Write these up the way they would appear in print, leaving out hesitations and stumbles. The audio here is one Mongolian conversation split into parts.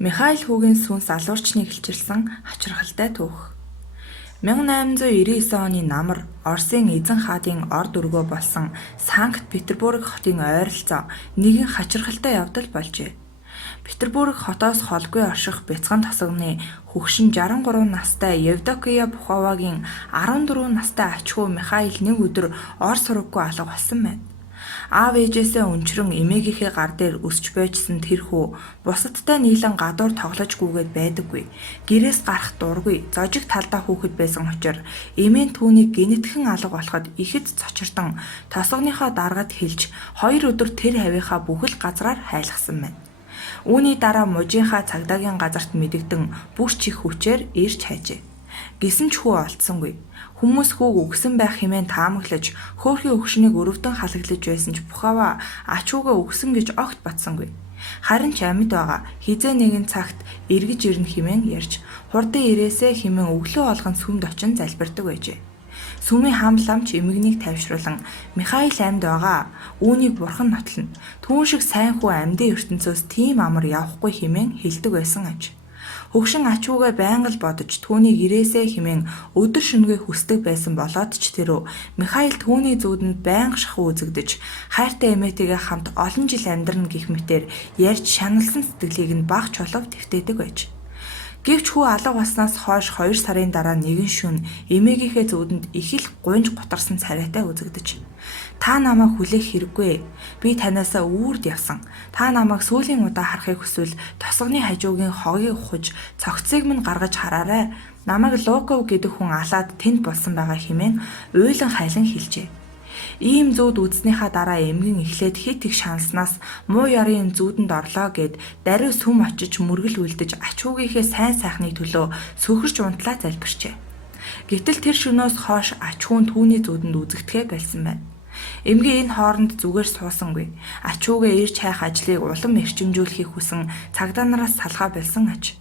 Михаил хүүгийн сүнс алуурчныг илчилсэн хачирхалтай түүх. 1899 оны намар Оросын эзэн хаадын орд өргөө болсон Санкт Петербург хотын ойролцоо нэгэн хачирхалтай явдал болжээ. Петербург хотоос холгүй орших бяцхан тосгоны хөгшин 63 настай Евдокия Пуховагийн 14 настай ач хүү Михаил нэг өдөр ор сураггүй алга болсон байна. Аав ээжээсээ өнчрөн эмээгийнхээ гар дээр өсч байжсэн тэр хүү бусадтай нийлэн гадуур тогложгүйгээд байдаггүй. Гэрээс гарах дургүй, зожиг талдаа хүүхэд байсан учраас эмээн түүнийг генетхэн алга болоход ихэд цочирдон тосгоныхоо даргад хэлж 2 өдөр тэр хавийнхаа бүхэл газраар хайлгсан байна. Үүний дараа мужийнхаа цагдаагийн газарт мэдэгдэн бүр чих хүчээр ирж хайжээ. Гисэн ч хүү олдсонгүй. Хүмүүс хүүг өгсөн байх хэмээн таамаглаж хөөрхий өгшнийг өрөвдөн халаглаж байсан ч Пухова ач хүүгээ өгсөн гэж огт батсангүй. Харин ч амьд байгаа хизээ нэгэн цагт эргэж ирнэ хэмээн ярьж хурдан ирээсэ хэмээн өглөө олгон сүмд очин залбирдаг байжээ. Сүмийн хамламч эмэгнийг тавьшруулан Михаил амьд байгаа. Үүнийг бурхан нотлно. Түүн шиг сайн хүү амьдын ертөнцөөс тийм амар явахгүй хэмээн хэлдэг байсан аж. Хөгшин ач хүүгээ байнга л бодож түүнийг ирээсэ хэмээн өдөр шөнөгүй хүсдэг байсан болоод ч тэрөө Михаил түүний зүүдэнд байнга шахуу үзэгдэж хайртай эмээтэйгээ хамт олон жил амьдрна гэх мэтээр ярьж шаналсан сэтгэлийг нь баг чулуу твтээдэг байж. Гэвч хүү алга болсноос хойш 2 сарын дараа нэгэн шөнө эмээгийнхээ зүүдэнд их л гунж гутарсан царайтай үзэгдэж "Та намайг хүлээх хэрэггүй. Би танаасаа үүрд явсан. Та намайг сүүлийн удаа харахыг хүсвэл тосгоны хажуугийн хогийг ухаж цогцыг минь гаргаж хараарай. Намайг Луков гэдэг хүн алаад тэнд болсон байгаа" хэмээн уйлан хайлан хэлжээ. Ийм зүүд үзснийхаа дараа эмгэн эхлээд хит их шаналснаас муу ёрын зүүдэнд орлоо гэд даруй сүм очиж мөргөл үлдэж ач хүүгийнхээ сайн сайхны төлөө сөхөрч унтлаа залбирчээ. Гэтэл тэр шөнөөс хойш ач хүүн түүний зүүдэнд үзэгдэхээ болсон байна. Эмгэн энэ хооронд зүгээр суусангүй. Ач хүүгээ ирж хайх ажлыг улам эрчимжүүлэхийг хүсэн цагдаа нараас салгаа болсон аж.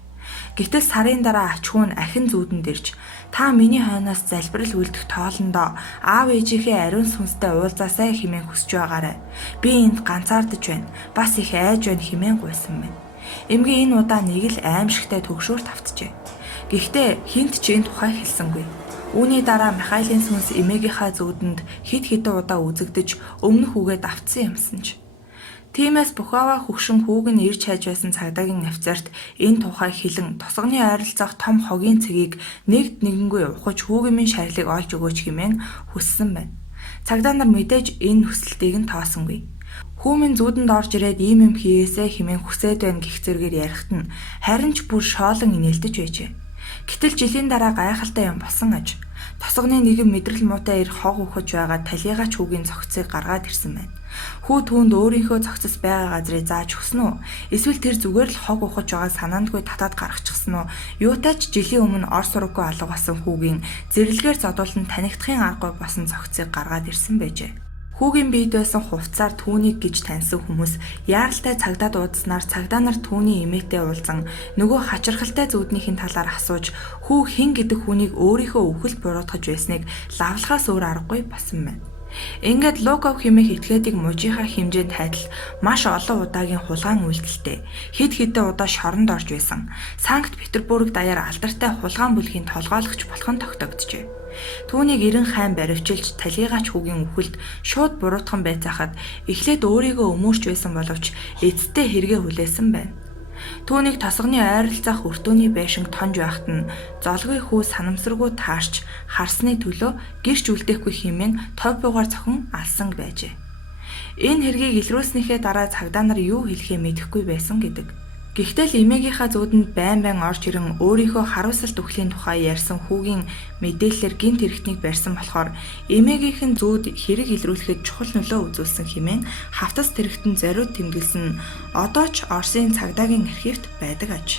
Гэтэл сарын дараа ач хүү нь ахин зүүдэнд ирж "Та миний хойноос залбирал үлдэх тоолондоо аав ээжийнхээ ариун сүнстэй уулзаасай" хэмээн хүсэж байгаарай. "Би энд ганцаардаж байна. Бас их айж байна" хэмээн гуйсан байна. Эмгэн энэ удаа нэг л аимшигтай төгшөөр тавтжээ. Гэхдээ хинт ч энэ тухай хэлсэнгүй. Үүний дараа Михаилын сүнс эмээгийнхаа зүүдэнд хит хитэн удаа үзэгдэж өмнөх үгээд автсан юмсан ч. Тиймээс Пухова хөгшин хүүг нь ирж хайж байсан цагдаагийн офицерт энэ тухай хэлэн тосгоны ойролцоох том хогийн цэгийг нэгд нэгэнгүй ухаж хүүгийн минь шарилыг олж өгөөч хэмээн хүссэн байна. Цагдаа нар мэдээж энэ хүсэлтийг нь тоосонгүй. "Хүү минь зүүдэнд орж ирээд ийм юм хийгээсэ" хэмээн хүсээд байна гэх зэргээр ярихт нь харин ч бүр шоолон инээлдэж байжээ. Гэтэл жилийн дараа гайхалтай юм болсон аж. Тосгоны нэгэн мэдрэл муутай ир хог ухаж байгаа талигач хүүгийн цогцыг гаргаад ирсэн байна. Хүү түүнд өөрийнхөө цогцос байгаа газрыг зааж өгсөн үү? Эсвэл тэр зүгээр л хог ухаж байгаа санаандгүй татаад гаргачихсан уу? Юутай ч жилийн өмнө ор сураггүй алга болсон хүүгийн зэрлэгээр зодуулан танигдахын аргагүй болсон цогцыг гаргаад ирсэн байжээ. Хүүгийн биед байсан хувцаар түүнийг гэж таньсан хүмүүс яаралтай цагдаа дуудснаар цагдаа нар түүний эмээтэй уулзан нөгөө хачирхалтай зүүднийхин талаар асууж хүү хэн гэдэг хүнийг өөрийнхөө өвхөл буруутгаж байсныг лавлахаас өөр аргагүй болсон байна. Ингээд Луков хэмээх этгээдийг мужийнхаа хэмжээнд тайлбал маш олон удаагийн хулгаан үйлдэлтэй хэд хэдэн удаа шоронд орж байсан Санкт Петербург даяар алдартай хулгаан бүлгийн толгойлогч болох нь тогтогджээ. Түүнийг 90 хайн баривчилж талигач хүүгийн өвхөлд шууд буруутган байцаахад эхлээд өөрийгөө өмөрч байсан боловч эцэстээ хэрэгээ хүлээсэн байна. Түүнийг тосгоны ойролцоох өртөөний байшинг тонж байхад нь золгүй хүү санамсаргүй таарч харсны төлөө гэрч үлдээхгүй хэмээн тов бугаар цохон алсан байжээ. Энэ хэргийг илрүүлснийхээ дараа цагдаа нар юу хэлэхээ мэдэхгүй байсан гэдэг. Гэхдээ л эмээгийнхаа зүүдэнд байн орж ирэн өөрийнхөө харуулсалт өглийн тухай ярьсан хүүгийн мэдээлэлээр гинт хэрэгтнийг барьсан болохоор эмээгийнхэн зүүд хэрэг илрүүлэхэд чухал нөлөө үзүүлсэн хэмээн хавтас тэрэгтэн зориуд тэмдэглэсэн одоо ч Оросын цагдаагийн архивт байдаг аж.